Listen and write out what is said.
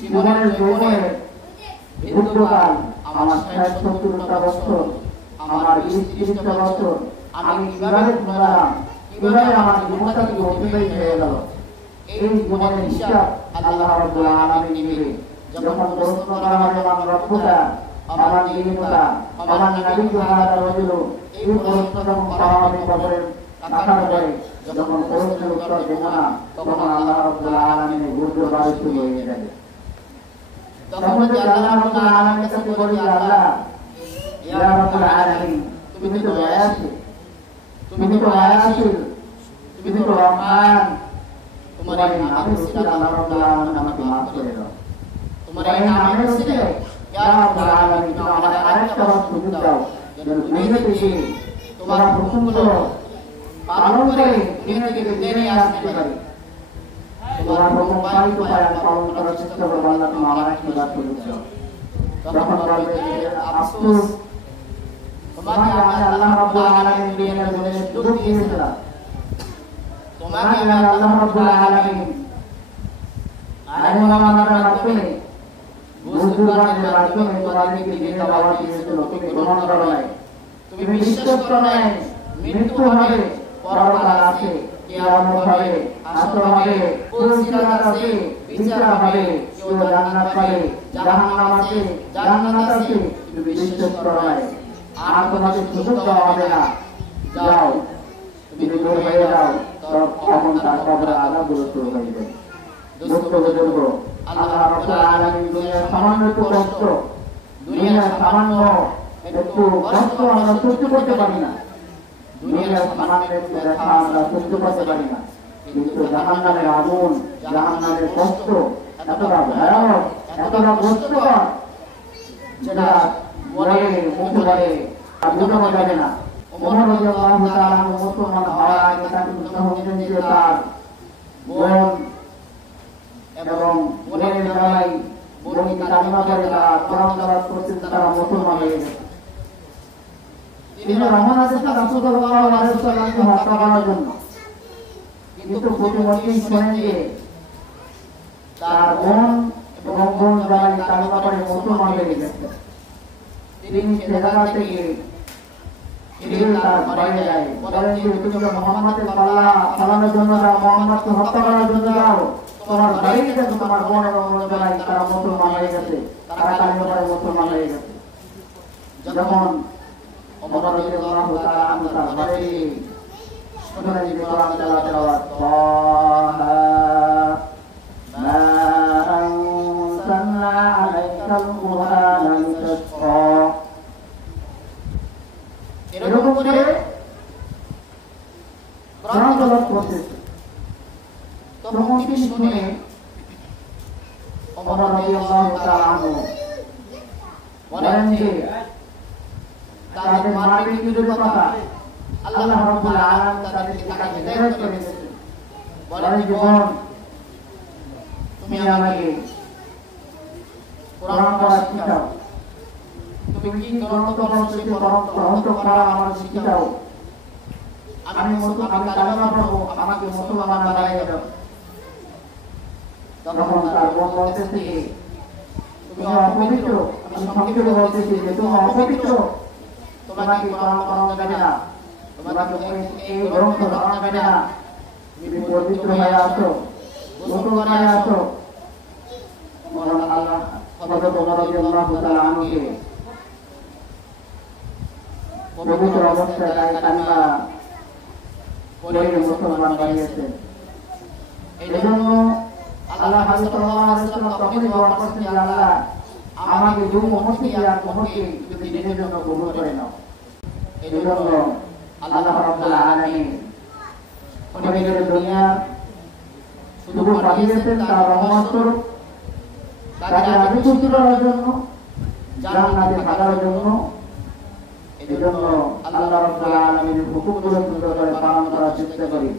জীবনের যৌবনের বৃদ্ধকাল আমার ৬০-৭০টা বছর, আমার ২০-৩০টা বছর আমি কিভাবে ঘুমালাম, কিভাবে আমার জীবনটা কি অতিবাহিত হয়ে গেল, এই জীবনের হিসাব আল্লাহ রাব্বুল আলামিন নেবে। যখন প্রশ্ন করা হবে মান রব্বুকা আমার দিনুকা আমার নবী হাদা রাজুল, এই প্রশ্ন যখন করা হবে কবরে রাখার পরে যখন প্রশ্নের উত্তর দেব না, তখন আল্লাহ রাব্বুল আলামিনের গুরুর বাড়ি শুরু হয়ে যাবে। তখন যে আল্লাহ রাব্বুল আলামিনের কাছে বলি, আল্লাহ ইয়া রাব্বুল আলামিন তুমি তো দয়াশীল, তুমি তো দয়াশীল, তুমি তো রহমান, তোমার এই নামের উসিলায় আল্লাহ রাব্বুল আলামিন আমাকে মাফ করে দাও, তোমার এই নামের উসিলায় ইয়া রাব্বুল আলামিন তুমি আমাকে আরেকটা বার সুযোগ দাও যেন দুনিয়া থেকে তোমার হুকুমগুলো পালন করে দুনিয়া থেকে বেরিয়ে আসতে পারি। তোমার হুকুম পালিত করে আমি পালন করার চেষ্টা করবো। আল্লাহ তুমি আমার একটা বার সুযোগ দাও। তখন বলবে আফসোস, তোমাকে আমি আল্লাহ রাব্বুল আলামিন দুনিয়ার জমিনে সুযোগ দিয়েছিলাম, তোমাকে আমি আল্লাহ রাব্বুল আলামিন আলিম আমাদের মাধ্যমে বুজুর্গদের মাধ্যমে তোমাদেরকে দিনের দাওয়াত দিয়েছিল, তুমি গ্রহণ করো নাই, তুমি বিশ্বাস করো নাই। মৃত্যু হবে, পরকাল আছে, কিয়ামত হবে, হাসর হবে, পুরস্কার আছে, বিচার হবে, কেউ জান্নাত পাবে, জাহান্নাম আছে, জান্নাত আছে, তুমি বিশ্বাস করো নাই। আর তোমাকে সুযোগ দেওয়া হবে না, যাও তুমি দূর হয়ে যাও। তখন তার কবরে আযাবগুলো শুরু হয়ে যাবে। দোস্ত বুজুর্গ, আল্লাহ রাব্বুল আলামিন দুনিয়ার সামান্য একটু কষ্ট, দুনিয়ার সামান্য একটু কষ্ট আমরা সহ্য করতে পারি না, দুনিয়ার সামান্য একটু দেখা আমরা সহ্য করতে পারি না, কিন্তু জাহান্নামের আগুন, জাহান্নামের কষ্ট এতটা ভয়ানক, এতটা কষ্টকর, যেটা বলে মুখে বলে আর বোঝানো যাবে না। ওমর রাদিয়াল্লাহু তাআলা মুসলমান হওয়ার আগে তাকে মুসলমান দিয়ে তার বোন এবং বোনের জামাই বোনকে কালিমা পড়ে তারা কোরআন তেলাওয়াত করতেন, তারা মুসলমান হয়ে গেছে। তিনি রওনা দিয়েছেন রাসূলুল্লাহ সাল্লাল্লাহু আলাইহি ওয়াসাল্লামকে হত্যা করার জন্য, কিন্তু প্রতিমধ্যেই শুনেন যে তার বোন এবং বোন জামাই কালিমা পড়ে মুসলমান হয়ে গেছে। তিনি সে জায়গা থেকে তার বাড়ি যায়, বলেন যে তুমি তো মুহাম্মাদের পাল্লা চালানোর জন্য যাও, মুহাম্মাদকে হত্যা করার জন্য যাও, তোমার বাড়ি গেছে, তোমার বোন এবং বোন জামাই তারা মুসলমান হয়ে গেছে, তারা কালিমা পড়ে মুসলমান হয়ে গেছে। যখন ওমর রাদিয়াল্লাহু তাআলা আনহু তার বাড়ি শুনলেন যে কোরআন তেলাওয়াত, তাহা মা আনসালনা আলাইকাল কুরআনা লিতাশকা, এরকম করে কোরআন তেলাওয়াত করতেছে। তখন তিনি শুনে ওমর রাদিয়াল্লাহু তাআলা আনহু বলেন যে তাদের মারবে কিসের কথা, আল্লাহ রাব্বুল আলামিন তাদেরকে হেদায়েত করে দিয়েছেন। বলেন যে বোন তুমি আমাকে কোরআন পড়া শিখাও, তুমি কি গ্রন্থ পড়তে গ্রন্থ পড়া আমার শিখাও, আমি কালিমা পড়বো, আমাকে মুসলমান বানিয়ে দাও। তখন তার বোন বলতেছে তুমি অপবিত্র, আমি সংক্ষেপে বলতেছি যে তুমি অপবিত্র, তোমাকে কোরআন পড়ানো যাবে না, তোমাকে এই গ্রন্থ পড়ানো যাবে না, তুমি পবিত্র হয়ে আসো, গোসল করে আসো। আল্লাহ হযরত ওমর রাদিয়াল্লাহু তাআলা আনহুকে পবিত্র অবস্থায় তাই কালিমা পড়ে মুসলমান বানিয়েছেন। এজন্য আল্লাহ হাবিব সাল্লাল্লাহু আলাইহি ওয়াসাল্লাম তখনই দোয়া করতেন যে আল্লাহ আমাকে দুই উম্মতকে আর উম্মতকে তুমি দিনের জন্য কবুল করে নাও। এজন্য আল্লাহ রাব্বুল আলামিন আমাদের দুনিয়া শুধু পাঠিয়েছেন তার রহমত স্বরূপ, তাকে রাজি খুশি করার জন্য, জান্নাতে থাকার জন্য। এজন্য আল্লাহ রাব্বুল আলামিনের হুকুমগুলো সুন্দর করে পালন করার চেষ্টা করি।